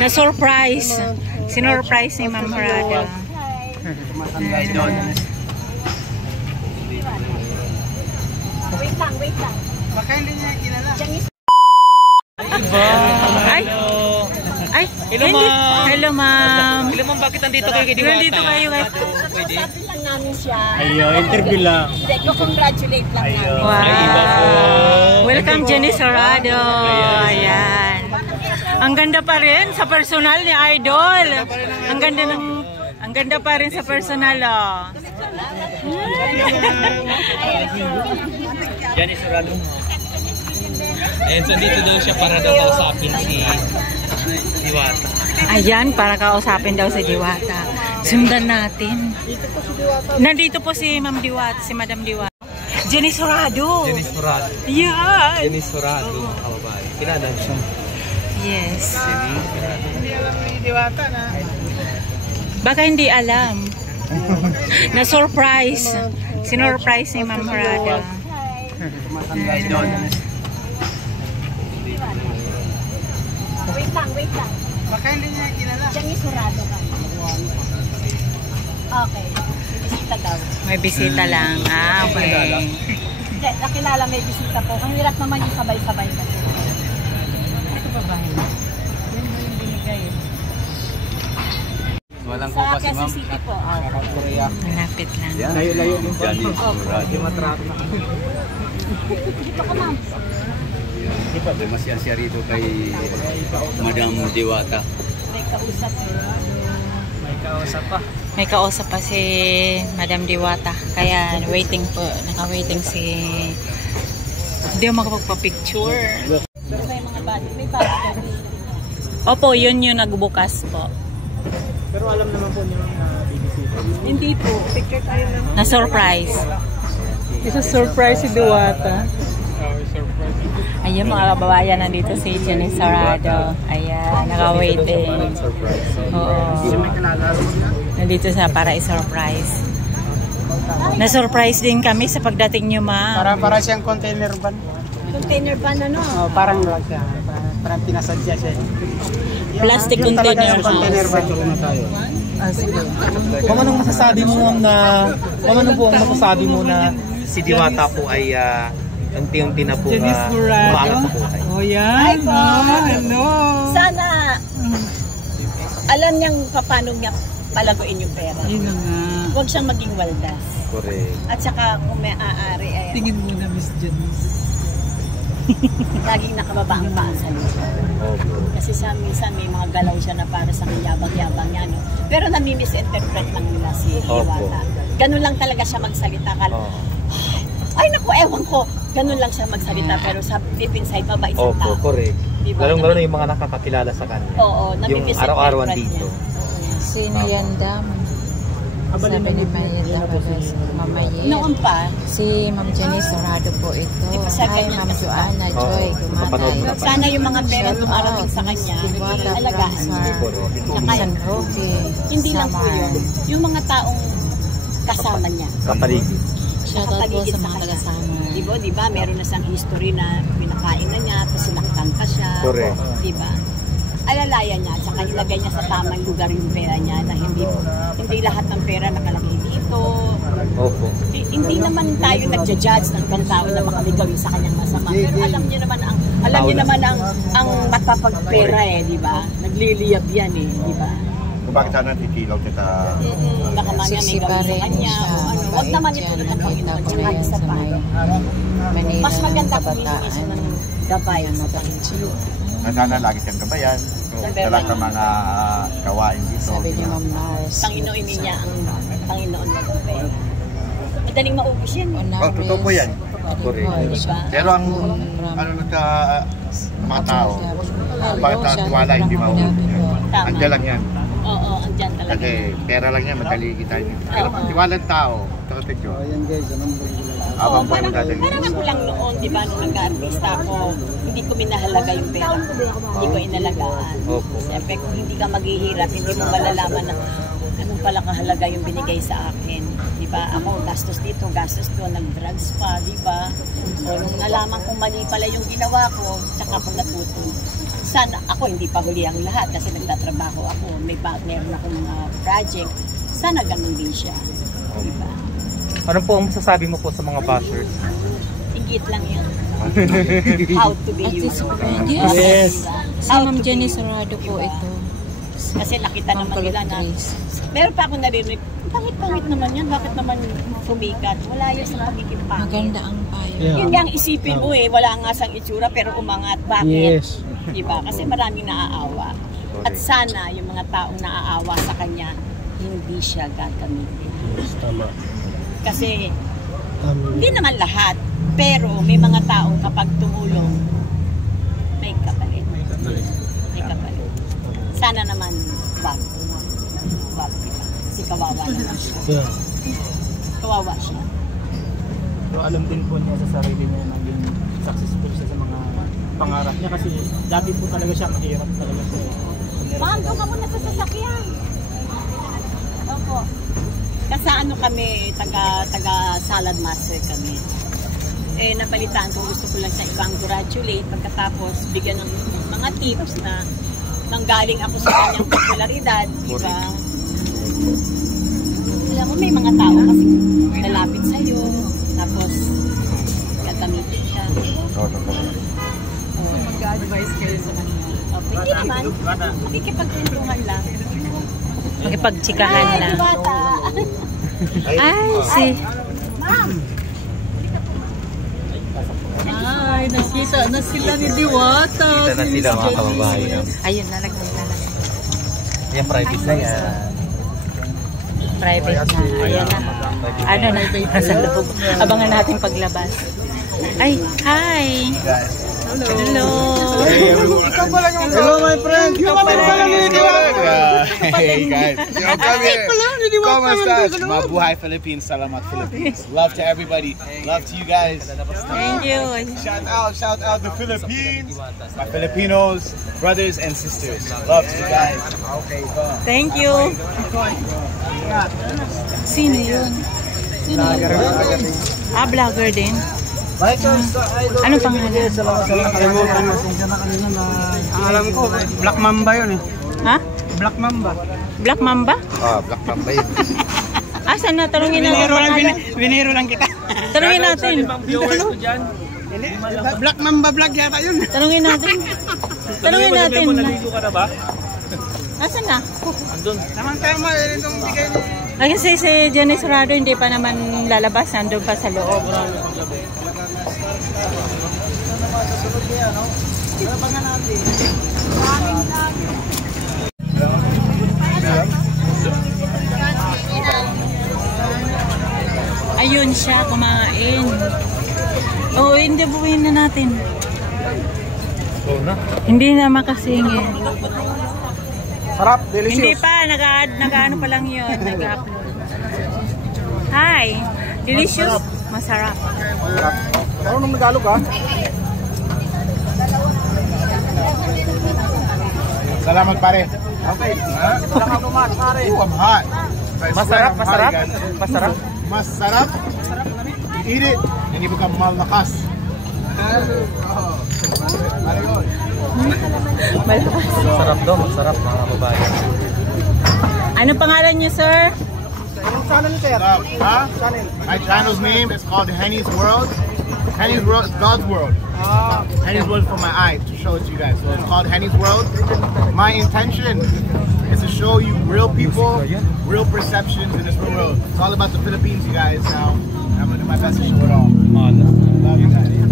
Na-surprise. Sinurprise ni Ma'am Rado. Wait lang. Baka hindi niya kilala. Hello ma'am. Hello ma'am. Hello ma'am, bakit nandito kayo kay Diwata? Nandito kayo guys. Pwede? Sabi lang namin siya. Ayun, interview lang. Hindi, congratulate lang namin. Wow. Welcome Jenny Sorado. Ayan. Ang ganda pa rin sa personal ni Idol. Ang ganda pa rin sa personal oh. Jenny Sorado. Ayan, so dito daw siya para daw kausapin si Diwata. Ayan, para kausapin daw si Diwata. Sundan natin. Nandito po si Ma'am Diwata, si Madam Diwata. Jenny Sorado. Jenny Sorado. Yeah. Jenny Sorado, mga kababae. Kilala siya. Yes. Hindi alam ni Diwata na. Baka hindi alam. Na-surprise. Sinurprise ni Ma'am Rado. Wait lang. Baka hindi niya kilala. Jenny Sorado ka. Okay. Bisita daw. May bisita lang. Ah, okay. Hindi, nakilala may bisita po. Ang hirap naman yung sabay-sabay kasi. Ito ba ba? Yan ba yung binigay? Walang Sa Quezon City po. Malapit lang. Layo-layo yung Jenny Sorado. Dito ka ma'am. Masya siya rito kay Madam Diwata. May kausap May kausap pa si Madam Diwata. Kaya waiting po. Naka-waiting si... Hindi ako makapagpa-picture. Pero may mga body. May body. Opo, yun yung nagbukas po. Pero alam naman po niyo na BBC. Hindi po. Picture tayo naman. Na-surprise. Isa surprise si Diwata. Ayan mga kababayan, nandito si Jenny Sorado. Ayan, naka-waiting. Oo. Nandito siya para i-surprise. Na-surprise din kami sa pagdating nyo, ma'am. Para siyang container van. Container van ano? Oh, parang siya. Parang pinasadya siya. Plastic Yung talaga container yung container van. Sige. Kung anong masasabi mo na si Diwata po ay unti-unti na po umaangat sa buhay. Oh, yan. Hello. Sana alam niyang paano niya palaguin yung pera. Yun na nga. Huwag siyang maging waldas. Correct. At saka kung may aari ay Tingin mo na, Miss Janice. laging nakababa ang paa sa lupa. Kasi minsan may mga galaw siya na para sa yabang-yabang niya. No? Pero nami-misinterpret lang nila si Diwata. Ganun lang talaga siya magsalita. Ay naku, ewan ko. Ganun lang siya magsalita. Pero sa deep inside, mabait siyang tao. Correct. Diba? Lalo-lalo yung mga nakakakilala sa kanya. Oo, yung araw-arawan dito. Sino yan, Dam? Sabi ni Mayeda Mamaye. Noon pa. Si Ma'am Jenny Sorado po ito. Hi, Ma'am Joanna Joy Gumatay. Sana yung mga pera dumarating sa kanya, alagaan niya. San Roque. Hindi lang po yun. Yung mga taong kasama niya. Kapaligid. Shoutout po sa mga taga-sama. Diba, meron na siyang history na pinakain na niya, tapos sinaktan pa siya. Correct. Diba? Alalayan niya, at saka ilagay niya sa tamang lugar yung pera niya na hindi lahat ng pera nakalagay dito. Opo. Hindi naman tayo nagja-judge ng ibang tao na makaligaw sa kanyang masama. Pero alam niyo naman ang matapagpera di ba? Nagliliyab yan di ba? Kung bakit sana tikilaw kita? Baka mamaya may gawin sa kanya. Huwag naman itulad ng Panginoon. Tsaka isa pa. Mas maganda kung hindi siya ng gabay sa Panginoon. Nadana lagi kang gabayan. Dala ka mga gawain dito. Sabi ni Ma'am Mars. Panginoon niya ang Panginoon na gabay. Madaling maubos yan. Totoo po yan. Diba? Pero ang mga tao, bakit wala hindi maubos yan. Andiyan lang yan. Oo, andyan talaga. Kasi pera lang yan, madali kita. Pero pag tiwalang tao, takot ito. Oo, parang ako lang noon, di ba, nung nag-artista ako, hindi ko minahalaga yung pera ko. Hindi ko inalagaan. Siyempre, kung hindi ka maghihirap, hindi mo malalaman na anong pala kahalaga yung binigay sa akin. Di ba, ako gastos dito, gastos doon, nag-drugs pa, di ba? So, nung nalaman kong mali pala yung ginawa ko, tsaka ako natuto. Sana Ako, hindi pa huli ang lahat kasi nagtatrabaho ako. Meron akong mga project. Sana ganun din siya. Diba? Ano po ang masasabi mo po sa mga bashers? Ingit lang yan. How to be you. Yes. Si Ma'am Jenny Sorado po ito. Kasi nakita naman nila na meron pa ako narinig, pangit-pangit naman yan, bakit naman sumikat? Wala yun sa pagiging pangit. Maganda ang payo. Yun nga ang isipin mo wala nga sang itsura pero umangat. Bakit? Yes. Diba? Kasi maraming naaawa. At sana yung mga taong naaawa sa kanya, hindi siya gagamitin. Tama. Kasi hindi naman lahat, pero may mga taong kapag tumulong, may kapalit. May kapalit. Sana naman, wag. Kasi kawawa naman siya. Yeah. Kawawa siya. Pero alam din po niya sa sarili niya naging successful siya sa mga pangarap niya kasi dati po talaga siya mahirap talaga po. Ma'am, doon ka muna sa sasakyan. Opo. Kasi ano kami, taga salad master kami. Nabalitaan ko, gusto ko lang sa i-congratulate pagkatapos bigyan ng mga tips na nanggaling ako sa kanyang popularidad, di ba? Alam mo, may mga tao kasi lalapit sa'yo, tapos gagamitin siya. Mag-advise kayo sa kanya. Okay, hindi naman, makikipagkwentuhan lang. Makipagtsikahan lang. Bata. Ay, si... Ma'am! Ay, nakita na sila ni Diwata. Kita na sila mga kababayan. Ayun, nalagay na lang. Yan, private na yan. Private na. Ayan na. Ano na, nasa loob. Abangan natin paglabas. Ay, hi! Hello! Hello, my friend. Hey guys, ¿cómo estás? Mabuhay Philippines, Salamat Philippines. Love to everybody, love to you guys. Thank you. Shout out the Philippines, my Filipinos, brothers and sisters. Love to you guys. Thank you. Sino yun? Vlogger din. Anong pangalan? Ang alam ko, Black Mamba yun eh. Ha? Black Mamba. Black Mamba? Black Mamba yun. Asan na? Tanungin natin. Biniro lang kita. Tanungin natin. Black Mamba vlog yata yun. Tanungin natin. Tanungin natin. Naligo ka na ba? Asan na? Andun. Naman tayo mo, yun itong bigay ni... Ay, kasi si Jenny Sorado hindi pa naman lalabas. Nandun pa sa loob. Ayun siya, kumain. Oo, hindi buuin na natin. Hindi na makasingin. Sarap, delicious. Hindi pa, nag-ano pa lang yun. Nag-upload. Hi! Delicious? Masarap. Ano nung Tagalog ha? Salamat pare. Okay. I'm hot. Masarap, masarap. Masarap. Masarap. You eat it and you become malakas. Masarap daw, masarap mga kababayan. Anong pangalan niyo, sir? My channel's name is called Henny's World. Henny's World is God's world. Henny's World for my eyes to show it to you guys. So it's called Henny's World. My intention is to show you real people, real perceptions in this real world. It's all about the Philippines, you guys. Now I'm gonna do my best to show it all. Love you guys.